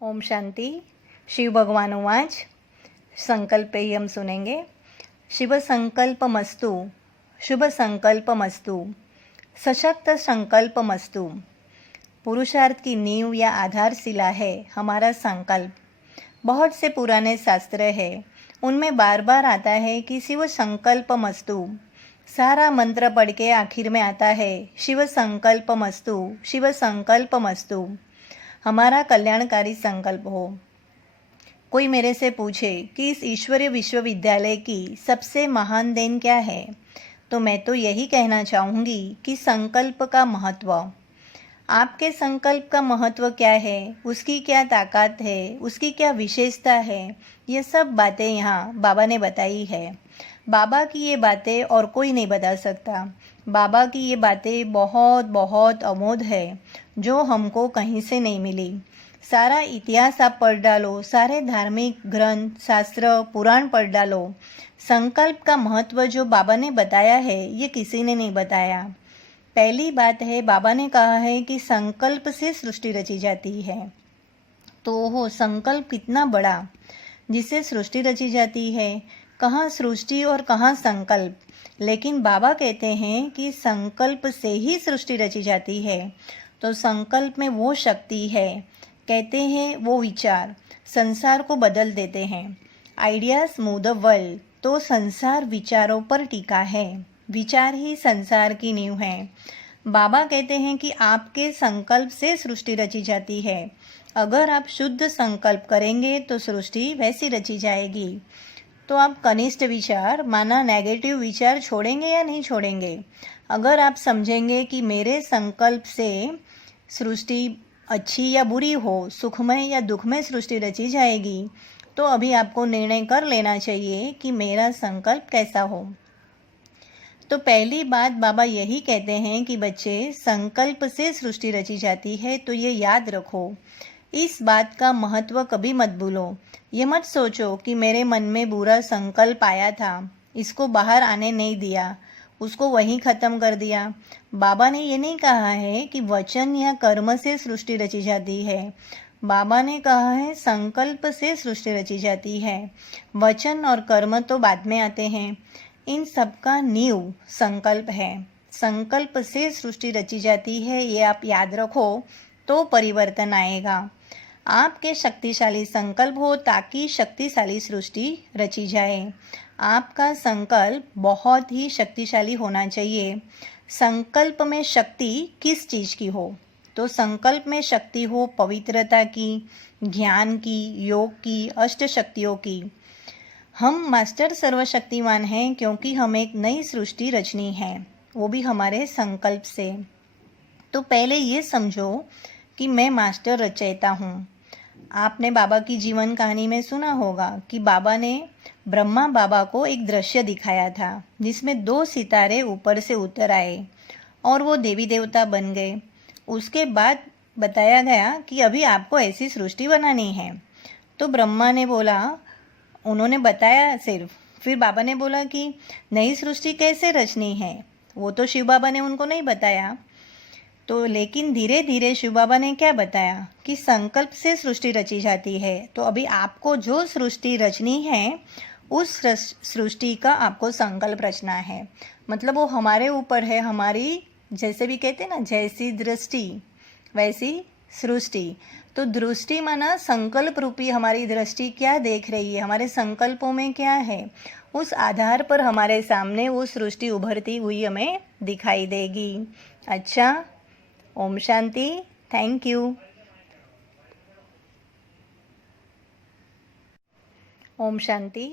ओम शांति। शिव भगवान उवाच। संकल्प पे ही हम सुनेंगे। शिव संकल्प मस्तु, शुभ संकल्प मस्तु, सशक्त संकल्प मस्तु। पुरुषार्थ की नींव या आधारशिला है हमारा संकल्प। बहुत से पुराने शास्त्र है, उनमें बार बार आता है कि शिव संकल्प मस्तु। सारा मंत्र पढ़ के आखिर में आता है शिव संकल्प मस्तु, शिव संकल्प मस्तु। हमारा कल्याणकारी संकल्प हो। कोई मेरे से पूछे कि इस ईश्वरीय विश्वविद्यालय की सबसे महान देन क्या है, तो मैं तो यही कहना चाहूँगी कि संकल्प का महत्व। आपके संकल्प का महत्व क्या है, उसकी क्या ताकत है, उसकी क्या विशेषता है, ये सब बातें यहाँ बाबा ने बताई है। बाबा की ये बातें और कोई नहीं बता सकता। बाबा की ये बातें बहुत बहुत अमोघ है, जो हमको कहीं से नहीं मिली। सारा इतिहास आप पढ़ डालो, सारे धार्मिक ग्रंथ, शास्त्र, पुराण पढ़ डालो। संकल्प का महत्व जो बाबा ने बताया है, ये किसी ने नहीं बताया। पहली बात है, बाबा ने कहा है कि संकल्प से सृष्टि रची जाती है। तो हो संकल्प कितना बड़ा, जिससे सृष्टि रची जाती है। कहाँ सृष्टि और कहाँ संकल्प। लेकिन बाबा कहते हैं कि संकल्प से ही सृष्टि रची जाती है। तो संकल्प में वो शक्ति है, कहते हैं वो विचार संसार को बदल देते हैं। Ideas move the world. तो संसार विचारों पर टिका है, विचार ही संसार की नींव है। बाबा कहते हैं कि आपके संकल्प से सृष्टि रची जाती है। अगर आप शुद्ध संकल्प करेंगे तो सृष्टि वैसी रची जाएगी। तो आप कनिष्ठ विचार माना नेगेटिव विचार छोड़ेंगे या नहीं छोड़ेंगे। अगर आप समझेंगे कि मेरे संकल्प से सृष्टि अच्छी या बुरी हो, सुखमय या दुखमय सृष्टि रची जाएगी, तो अभी आपको निर्णय कर लेना चाहिए कि मेरा संकल्प कैसा हो। तो पहली बात बाबा यही कहते हैं कि बच्चे, संकल्प से सृष्टि रची जाती है, तो ये याद रखो। इस बात का महत्व कभी मत भूलो। ये मत सोचो कि मेरे मन में बुरा संकल्प आया था, इसको बाहर आने नहीं दिया, उसको वहीं ख़त्म कर दिया। बाबा ने ये नहीं कहा है कि वचन या कर्म से सृष्टि रची जाती है। बाबा ने कहा है संकल्प से सृष्टि रची जाती है। वचन और कर्म तो बाद में आते हैं। इन सबका नींव संकल्प है। संकल्प से सृष्टि रची जाती है, ये आप याद रखो, तो परिवर्तन आएगा। आपके शक्तिशाली संकल्प हो ताकि शक्तिशाली सृष्टि रची जाए। आपका संकल्प बहुत ही शक्तिशाली होना चाहिए। संकल्प में शक्ति किस चीज़ की हो, तो संकल्प में शक्ति हो पवित्रता की, ज्ञान की, योग की, अष्ट शक्तियों की। हम मास्टर सर्वशक्तिमान हैं क्योंकि हमें एक नई सृष्टि रचनी है, वो भी हमारे संकल्प से। तो पहले ये समझो कि मैं मास्टर रचयिता हूँ। आपने बाबा की जीवन कहानी में सुना होगा कि बाबा ने ब्रह्मा बाबा को एक दृश्य दिखाया था, जिसमें 2 सितारे ऊपर से उतर आए और वो देवी देवता बन गए। उसके बाद बताया गया कि अभी आपको ऐसी सृष्टि बनानी है। तो ब्रह्मा ने बोला, उन्होंने बताया सिर्फ, फिर बाबा ने बोला कि नई सृष्टि कैसे रचनी है, वो तो शिव बाबा ने उनको नहीं बताया। तो लेकिन धीरे धीरे शिव बाबा ने क्या बताया कि संकल्प से सृष्टि रची जाती है। तो अभी आपको जो सृष्टि रचनी है, उस सृष्टि का आपको संकल्प रचना है। मतलब वो हमारे ऊपर है। हमारी, जैसे भी कहते हैं ना, जैसी दृष्टि वैसी सृष्टि। तो दृष्टि माना संकल्प रूपी हमारी दृष्टि क्या देख रही है, हमारे संकल्पों में क्या है, उस आधार पर हमारे सामने वो सृष्टि उभरती हुई हमें दिखाई देगी। अच्छा, ओम शांति। Thank you. ओम शांति।